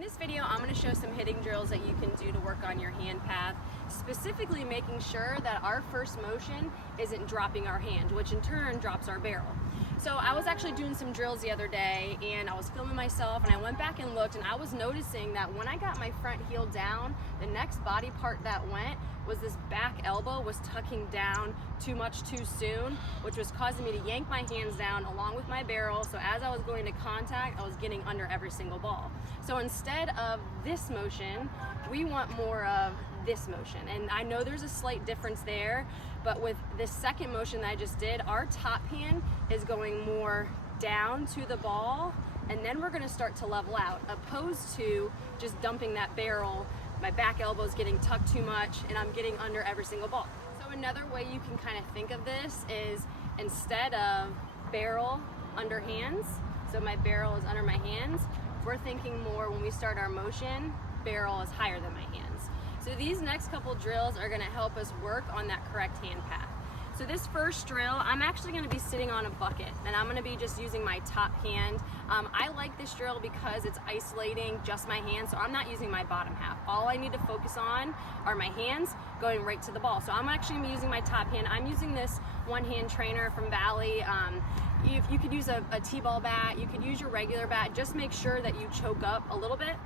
In this video, I'm going to show some hitting drills that you can do to work on your hand path, specifically making sure that our first motion isn't dropping our hand, which in turn drops our barrel. So I was actually doing some drills the other day and I was filming myself and I went back and looked and I was noticing that when I got my front heel down, the next body part that went was this back elbow was tucking down too much too soon, which was causing me to yank my hands down along with my barrel. So as I was going to contact, I was getting under every single ball. So instead of this motion, we want more of this motion. And I know there's a slight difference there, but with this second motion that I just did, our top hand is going more down to the ball, and then we're gonna start to level out, opposed to just dumping that barrel. My back elbow is getting tucked too much and I'm getting under every single ball. So another way you can kind of think of this is instead of barrel under hands, so my barrel is under my hands, we're thinking more when we start our motion, barrel is higher than my hands. So these next couple drills are gonna help us work on that correct hand path. So this first drill, I'm actually gonna be sitting on a bucket and I'm gonna be just using my top hand. I like this drill because it's isolating just my hands, so I'm not using my bottom half. All I need to focus on are my hands going right to the ball. So I'm actually gonna be using my top hand. I'm using this one-hand trainer from Valley. You could use a T-ball bat, you could use your regular bat. Just make sure that you choke up a little bit.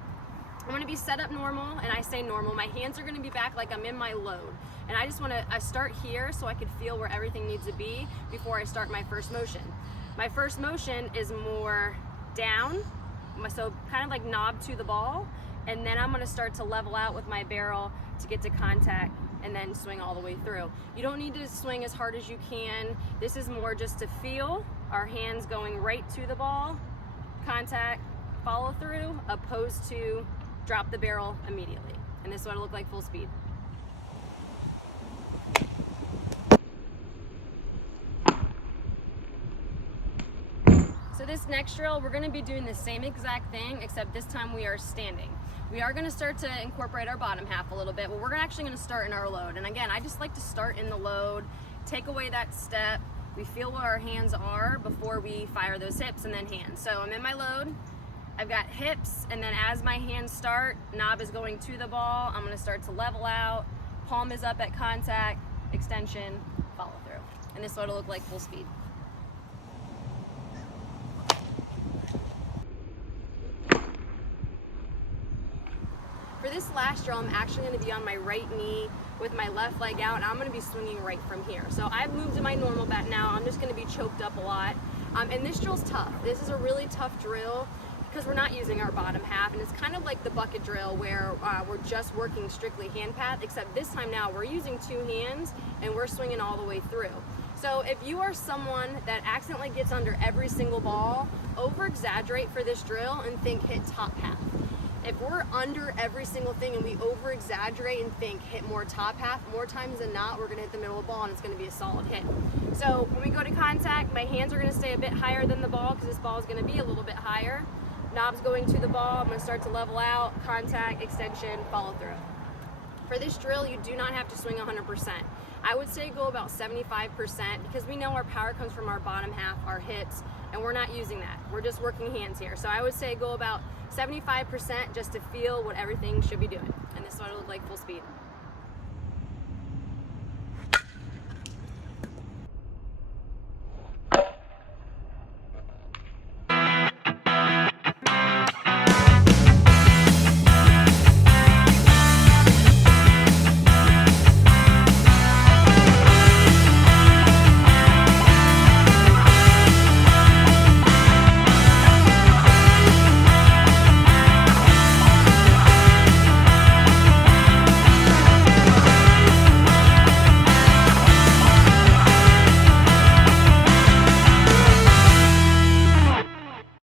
I'm gonna be set up normal, and I say normal, my hands are gonna be back like I'm in my load. And I start here so I could feel where everything needs to be before I start my first motion. My first motion is more down, so kind of like knob to the ball, and then I'm gonna start to level out with my barrel to get to contact and then swing all the way through. You don't need to swing as hard as you can. This is more just to feel our hands going right to the ball, contact, follow through, opposed to drop the barrel immediately. And this is what it'll look like full speed. So this next drill, we're gonna be doing the same exact thing, except this time we are standing. We are gonna start to incorporate our bottom half a little bit, but we're actually gonna start in our load. And again, I just like to start in the load, take away that step, we feel where our hands are before we fire those hips and then hands. So I'm in my load, I've got hips, and then as my hands start, knob is going to the ball, I'm gonna start to level out, palm is up at contact, extension, follow through. And this is what it'll look like full speed. For this last drill, I'm actually gonna be on my right knee with my left leg out, and I'm gonna be swinging right from here. So I've moved to my normal bat now, I'm just gonna be choked up a lot. And this drill's tough. This is a really tough drill because we're not using our bottom half, and it's kind of like the bucket drill where we're just working strictly hand path, except this time now we're using two hands and we're swinging all the way through. So if you are someone that accidentally gets under every single ball, over exaggerate for this drill and think hit top half. If we're under every single thing and we over exaggerate and think hit more top half, more times than not we're gonna hit the middle of the ball and it's gonna be a solid hit. So when we go to contact, my hands are gonna stay a bit higher than the ball because this ball is gonna be a little bit higher. Knob's going to the ball, I'm gonna start to level out, contact, extension, follow through. For this drill, you do not have to swing 100%. I would say go about 75% because we know our power comes from our bottom half, our hips, and we're not using that. We're just working hands here. So I would say go about 75% just to feel what everything should be doing. And this is what it'll look like full speed.